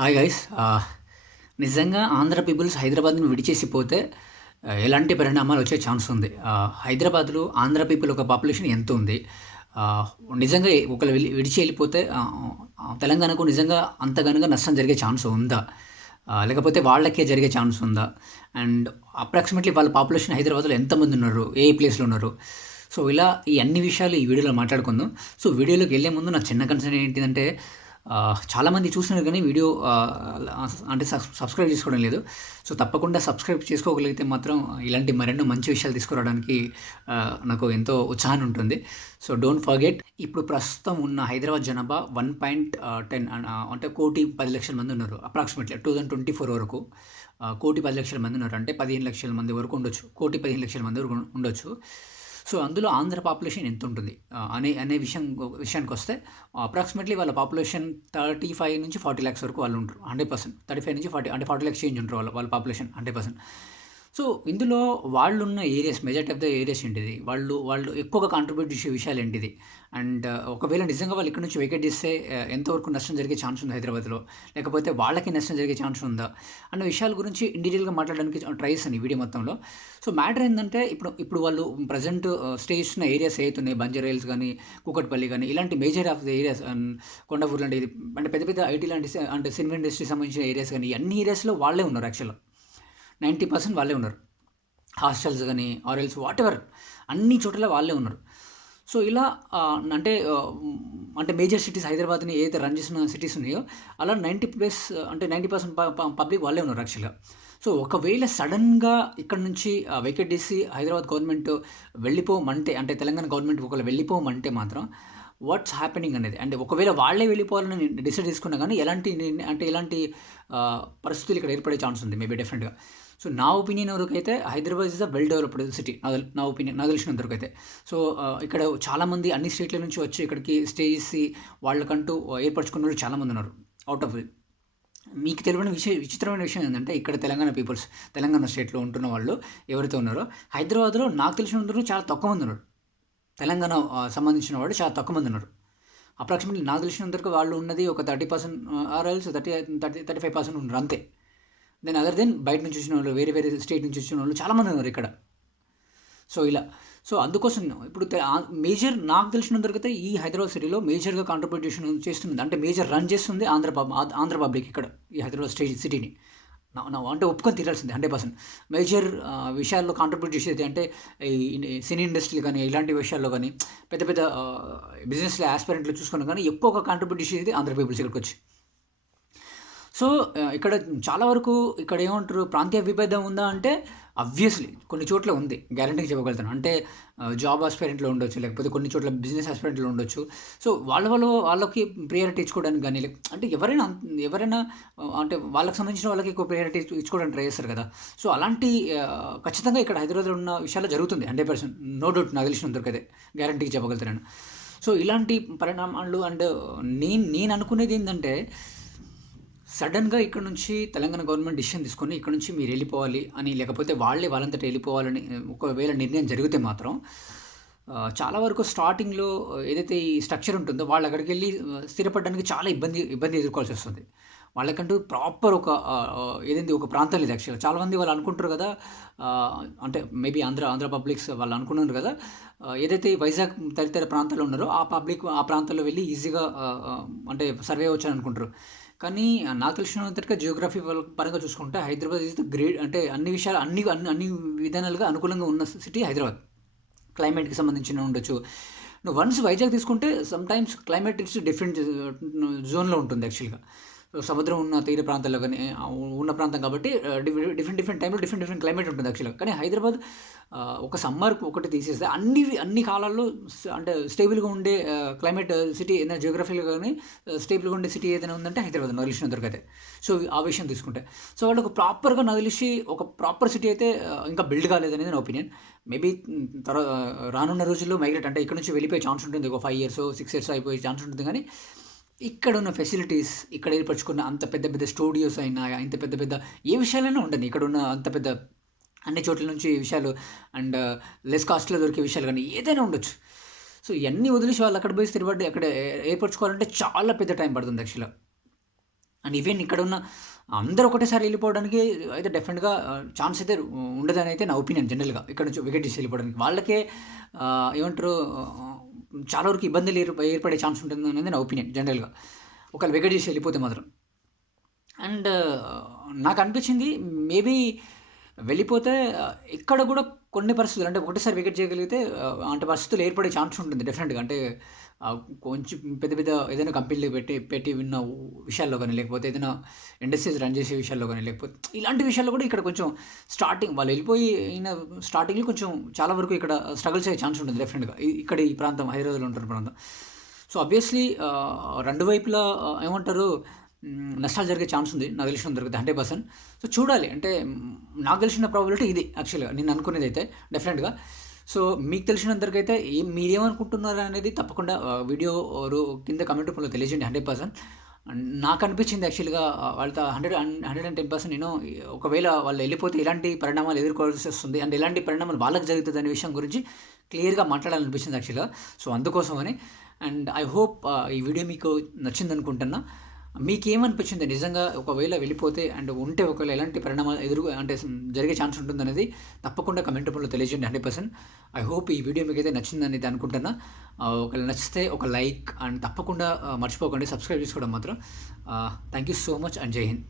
Hi guys. నిజంగా Andhra peoples హైదరాబాద్‌ని విడిచేసిపోతే ఎలాంటి పరిణామాలు వచ్చే ఛాన్స్ ఉంది. హైదరాబాద్‌లో ఆంధ్ర పీపుల్ ఒక పాపులేషన్ ఎంతుంది? ఆహ్, నిజంగా ఒకళ్ళు విడిచి ఎళ్ళిపోతే తెలంగాణకు నిజంగా అంత గనక నష్టం జరిగే ఛాన్స్ ఉందా? లేకపోతే వాళ్ళకే జరిగే ఛాన్స్ ఉందా? అండ్ అప్రాక్సిమేట్‌లీ వాళ్ళ పాపులేషన్ హైదరాబాద్‌లో ఎంతమందున్నారు? ఏ ప్లేస్‌లో ఉన్నారు? సో, ఇలా ఈ అన్ని విషయాలు ఈ వీడియోలో మాట్లాడుకుందాం. సో, వీడియోలోకి ఎళ్ళే ముందు నా చిన్న కన్సర్న్ ఏంటిదంటే చాలామంది చూస్తున్నారు కానీ వీడియో అంటే సబ్స్క్రైబ్ చేసుకోవడం లేదు. సో, తప్పకుండా సబ్స్క్రైబ్ చేసుకోగలిగితే మాత్రం ఇలాంటి మరెన్నో మంచి విషయాలు తీసుకురావడానికి నాకు ఎంతో ఉత్సాహాన్ని ఉంటుంది. So, don't forget. ఇప్పుడు ప్రస్తుతం ఉన్న హైదరాబాద్ జనాభా 1.10 అంటే 1,10,00,000 మంది ఉన్నారు. అప్రాక్సిమేట్‌లీ 2024 వరకు 1,10,00,000 మంది ఉన్నారు. అంటే 15,00,000 మంది వరకు ఉండొచ్చు. 1,15,00,000 మంది వరకు ఉండొచ్చు. సో, అందులో ఆంధ్ర పాపులేషన్ ఎంతుంటుంది అనే విషయానికొస్తే అప్రాక్సిమేట్‌లీ వాళ్ళ పాపులేషన్ 35-40 లాక్స్ వరకు వాళ్ళు ఉంటారు. 100%. 35-40 అంటే 40 లాక్స్ చేంజ్ ఉంటారు వాళ్ళ పాపులేషన్ 100%. సో, ఇందులో వాళ్ళున్న areas majority of the areas ఏంటిది? వాళ్ళు ఎక్కువగా కాంట్రిబ్యూట్ చేసే విషయాలేంటిది? అండ్ ఒకవేళ నిజంగా వాళ్ళు ఇక్కడి నుంచి వెకేట్ చేస్తే ఎంతవరకు నష్టం జరిగే ఛాన్స్ ఉంది హైదరాబాద్‌లో? లేకపోతే వాళ్ళకి నష్టం జరిగే ఛాన్స్ ఉందా? అన్న విషయాల గురించి ఇన్ డీటెయిల్‌గా మాట్లాడడానికి ట్రై చేశాను ఈ వీడియో మొత్తంలో. సో, మ్యాటర్ ఏందంటే ఇప్పుడు వాళ్ళు ప్రెజెంట్ స్టే చేస్తున్న ఏరియాస్ ఏవైతున్నాయి బంజారా హిల్స్ గానీ, కూకట్పల్లి గానీ ఇలాంటి major of the areas Kondapur లాంటి అంటే పెద్ద పెద్ద ఐటీ లాంటి అంటే సినిమా ఇండస్ట్రీకి సంబంధించిన ఏరియాస్ గానీ అన్ని ఏరియాస్‌లో వాళ్ళే ఉన్నారు యాక్చువల్‌గా. 90% వాళ్ళే ఉన్నారు. హాస్టల్స్ గానీ ఆర్ ఎల్స్ వాటెవర్ అన్ని చోట్ల వాళ్ళే ఉన్నారు. సో, ఇలా అంటే మేజర్ సిటీస్ హైదరాబాద్‌ని ఏదైతే రన్ చేస్తున్న సిటీస్ ఉన్నాయో అలా 90% పబ్లిక్ వాళ్ళే ఉన్నారు యాక్చువల్‌గా. సో, ఒకవేళ సడెన్‌గా ఇక్కడ నుంచి వెకేట్ చేసి హైదరాబాద్ గవర్నమెంట్ వెళ్ళిపోమంటే అంటే తెలంగాణ గవర్నమెంట్ ఒకవేళ వెళ్ళిపోమంటే మాత్రం వాట్స్ హ్యాపెనింగ్ అనేది అంటే ఒకవేళ వాళ్ళే వెళ్ళిపోవాలని డిసైడ్ చేసుకున్నా గానీ ఎలాంటి పరిస్థితులు ఇక్కడ ఏర్పడే ఛాన్స్ ఉంది మేబీ డెఫినెట్‌గా. సో, నా ఒపీనియన్ వరకైతే Hyderabad is the well developed city. నా ఒపీనియన్ నాకు తెలిసినంత వరకైతే. సో, ఇక్కడ చాలామంది అన్ని స్టేట్‌ల నుంచి వచ్చి ఇక్కడికి స్టే చేసి వాళ్ళకంటూ ఏర్పరచుకున్నోళ్ళు చాలామంది ఉన్నారు. Out of it. మీకు తెలియని విచిత్రమైన విషయం ఏంటంటే ఇక్కడ తెలంగాణ పీపుల్స్ తెలంగాణ స్టేట్‌లో ఉంటున్న వాళ్ళు ఎవరైతే ఉన్నారో హైదరాబాద్‌లో నాకు తెలిసినంత వరకు చాలా తక్కువ మంది ఉన్నారు. తెలంగాణ సంబంధించిన వాళ్ళు చాలా తక్కువ మంది ఉన్నారు. అప్రాక్సిమేట్‌లీ నాకు తెలిసినంత వరకు వాళ్ళు ఉన్నది ఒక 30% ఆర్ ఎల్స్ 35% ఉన్నారు అంతే. దెన్ అదర్ దెన్ బయట నుంచి వచ్చినోళ్ళు వేరే స్టేట్ నుంచి వచ్చినోళ్ళు చాలామంది ఉన్నారు ఇక్కడ. సో, ఇలా. సో, అందుకోసం ఇప్పుడు మేజర్ నాకు తెలిసినంత వరకైతే ఈ హైదరాబాద్ సిటీలో మేజర్‌గా కాంట్రిబ్యూషన్ చేస్తున్నది అంటే మేజర్ రన్ చేస్తుంది ఆంధ్ర పబ్లిక్ ఇక్కడ ఈ హైదరాబాద్ సిటీని. అంటే ఒప్పుకొని తీరాల్సిందే 100%. మేజర్ విషయాల్లో కాంట్రిబ్యూట్ చేసేది అంటే ఈ సినీ ఇండస్ట్రీలు కానీ ఇలాంటి విషయాల్లో కానీ పెద్ద పెద్ద బిజినెస్‌లో యాస్పిరెంట్లు చూసుకున్నా కానీ ఎక్కువగా కాంట్రిబ్యూట్ చేసేది ఆంధ్ర పీపుల్స్ ఇక్కడికొచ్చి. సో, ఇక్కడ చాలా వరకు ఇక్కడ ఏమంటారు ప్రాంతీయ విభేదం ఉందా అంటే ఆబ్వియస్‌లీ కొన్ని చోట్ల ఉంది. గ్యారంటీగా చెప్పగలుగుతాను. అంటే జాబ్ ఆస్పిరెంట్‌లో ఉండొచ్చు. లేకపోతే కొన్ని చోట్ల బిజినెస్ ఆస్పిరెంట్‌లో ఉండొచ్చు. సో, వాళ్ళకి ప్రియారిటీ ఇచ్చుకోవడానికి గానీ అంటే ఎవరైనా అంటే వాళ్ళకి సంబంధించిన వాళ్ళకి ఎక్కువ ప్రియారిటీ ఇచ్చుకోవడానికి ట్రై చేస్తారు కదా! సో, అలాంటి ఖచ్చితంగా ఇక్కడ హైదరాబాద్‌లో ఉన్న విషయాల్లో జరుగుతుంది 100%. నో డౌట్ నాకు తెలిసినంత వరకైతే గ్యారంటీగా చెప్పగలుగుతాను. సో, ఇలాంటి పరిణామాలు అండ్ నేను అనుకునేది ఏందంటే సడెన్‌గా ఇక్కడ నుంచి తెలంగాణ గవర్నమెంట్ డిసిషన్ తీసుకొని ఇక్కడ నుంచి మీరు వెళ్ళిపోవాలి అని లేకపోతే వాళ్ళంతట వెళ్ళిపోవాలని ఒకవేళ నిర్ణయం జరిగితే మాత్రం చాలా వరకు స్టార్టింగ్‌లో ఏదైతే ఈ స్ట్రక్చర్ ఉంటుందో వాళ్ళు అక్కడికెళ్ళి స్థిరపడడానికి చాలా ఇబ్బంది ఎదుర్కోవాల్సి వస్తుంది. వాళ్ళకంటూ ప్రాపర్ ఏదైంది ఒక ప్రాంతం లేదు యాక్చువల్‌గా. చాలామంది వాళ్ళు అనుకుంటారు కదా! అంటే మేబీ ఆంధ్ర పబ్లిక్స్ వాళ్ళు అనుకున్నారు కదా! ఏదైతే వైజాగ్ తదితర ప్రాంతాల్లో ఉన్నారో ఆ ప్రాంతాల్లో వెళ్ళి ఈజీగా అంటే సర్వే అవ్వచ్చని అనుకుంటారు. కానీ నాకు తెలిసినంతవరకు జియోగ్రఫీ పరంగా చూసుకుంటే హైదరాబాద్ ఈజ్ ద గ్రేట్ అంటే అన్ని విషయాలు అన్ని విధానాలుగా అనుకూలంగా ఉన్న సిటీ హైదరాబాద్. క్లైమేట్‌కి సంబంధించిన ఉండొచ్చు. నువ్వు వన్స్ వైజాగ్ తీసుకుంటే సమ్‌టైమ్స్ క్లైమేట్ ఇట్స్ డిఫరెంట్ జోన్‌లో ఉంటుంది యాక్చువల్‌గా. సముద్రం ఉన్న తీర ప్రాంతాల్లో గానీ ఉన్న ప్రాంతం కాబట్టి డిఫరెంట్ టైంలో డిఫరెంట్ క్లైమేట్ ఉంటుంది యాక్చువల్‌గా. కానీ హైదరాబాద్ ఒక సమ్మర్ ఒకటి తీసేస్తే అన్ని కాలాల్లో అంటే స్టేబుల్‌గా ఉండే క్లైమేట్ సిటీ ఏదైనా జియోగ్రఫీలో గానీ స్టేబుల్‌గా ఉండే సిటీ ఏదైనా ఉందంటే హైదరాబాద్ నాకు తెలిసినంత వరకైతే. సో, ఆ విషయం తీసుకుంటే. సో, వాళ్ళకు ప్రాపర్‌గా నాకు తెలిసి ఒక ప్రాపర్ సిటీ అయితే ఇంకా బిల్డ్ కాలేదనేది నా ఒపీనియన్. మేబీ రానున్న రోజుల్లో మైగ్రేట్ అంటే ఇక్కడ నుంచి వెళ్ళిపోయే ఛాన్స్ ఉంటుంది. ఒక 5 ఇయర్సో 6 ఇయర్సో అయిపోయే ఛాన్స్ ఉంటుంది గానీ ఇక్కడున్న ఫెసిలిటీస్ ఇక్కడ ఏర్పరచుకున్న అంత పెద్ద స్టూడియోస్ అయినా ఇంత పెద్ద ఏ విషయాలైనా ఉండని ఇక్కడున్న అంత పెద్ద అన్ని చోట్ల నుంచి విషయాలు అండ్ లెస్ కాస్ట్‌లో దొరికే విషయాలు గానీ ఏదైనా ఉండొచ్చు. సో, ఇయన్నీ వదిలేసి వాళ్ళు అక్కడ పోయి స్థిరపడి అక్కడ ఏర్పరచుకోవాలంటే చాలా పెద్ద టైం పడుతుంది యాక్చువల్‌గా. అండ్ ఈవెన్ ఇక్కడ ఉన్న అందరూ ఒకటేసారి వెళ్ళిపోవడానికి అయితే డెఫినెట్గా ఛాన్స్ అయితే ఉండదని అయితే నా ఒపీనియన్ జనరల్గా ఇక్కడ నుంచి వికెట్ తీసి వెళ్ళిపోవడానికి. వాళ్ళకే ఏమంటారు చాలా వరకు ఇబ్బందులు ఏర్పడే ఛాన్స్ ఉంటుంది అనేది నా ఒపీనియన్ జనరల్గా, ఒకవేళ వికెట్ తీసి వెళ్ళిపోతే మాత్రం. అండ్ నాకు అనిపించింది మేబీ వెళ్ళిపోతే ఇక్కడ కూడా కొన్ని పరిస్థితులు అంటే ఒకటేసారి వికెట్ చేయగలిగితే అంటే పరిస్థితులు ఏర్పడే ఛాన్స్ ఉంటుంది డెఫినెట్గా. అంటే కొంచెం పెద్ద పెద్ద ఏదైనా కంపెనీలు పెట్టి విన్న విషయాల్లో కానీ, లేకపోతే ఏదైనా ఇండస్ట్రీస్ రన్ చేసే విషయాల్లో కానీ, లేకపోతే ఇలాంటి విషయాల్లో కూడా ఇక్కడ కొంచెం స్టార్టింగ్ వాళ్ళు వెళ్ళిపోయి స్టార్టింగ్లో కొంచెం చాలా వరకు ఇక్కడ స్ట్రగుల్స్ అయ్యే ఛాన్స్ ఉంటుంది డెఫినెట్గా ఇక్కడ ఈ ప్రాంతం హైదరాబాద్లో ఉంటున్న ప్రాంతం. సో ఆబ్వియస్లీ రెండు వైపులా ఏమంటారు నష్టాలు జరిగే ఛాన్స్ ఉంది నాకు తెలిసిన దొరికితే 100%. సో చూడాలి, అంటే నాకు తెలిసిన ప్రాబిలిటీ ఇది యాక్చువల్గా నేను అనుకునేది అయితే డెఫినెట్గా. సో మీకు తెలిసినంతవరకైతే మీరేమనుకుంటున్నారు అనేది తప్పకుండా వీడియో కింద కమెంట్ రూపంలో తెలియజేయండి 100%. నాకు అనిపించింది యాక్చువల్గా వాళ్ళతో 110% నేను ఒకవేళ వాళ్ళు వెళ్ళిపోతే ఎలాంటి పరిణామాలు ఎదుర్కోవాల్సి వస్తుంది అండ్ ఎలాంటి పరిణామాలు వాళ్ళకి జరుగుతుంది అనే విషయం గురించి క్లియర్గా మాట్లాడాలనిపించింది యాక్చువల్గా. సో అందుకోసమని అండ్ ఐ హోప్ ఈ వీడియో మీకు నచ్చింది అనుకుంటున్నా. మీకేమనిపించింది నిజంగా ఒకవేళ వెళ్ళిపోతే అండ్ ఉంటే ఒకవేళ ఎలాంటి పరిణామాలు అంటే జరిగే ఛాన్స్ ఉంటుందనేది తప్పకుండా కమెంట్ రూపంలో తెలియజేయండి 100%. ఐ హోప్ ఈ వీడియో మీకైతే నచ్చిందనేది అనుకుంటున్నా. ఒకవేళ నచ్చితే ఒక లైక్ అండ్ తప్పకుండా మర్చిపోకండి సబ్స్క్రైబ్ చేసుకోవడం మాత్రం. Thank you so much and జై హింద్.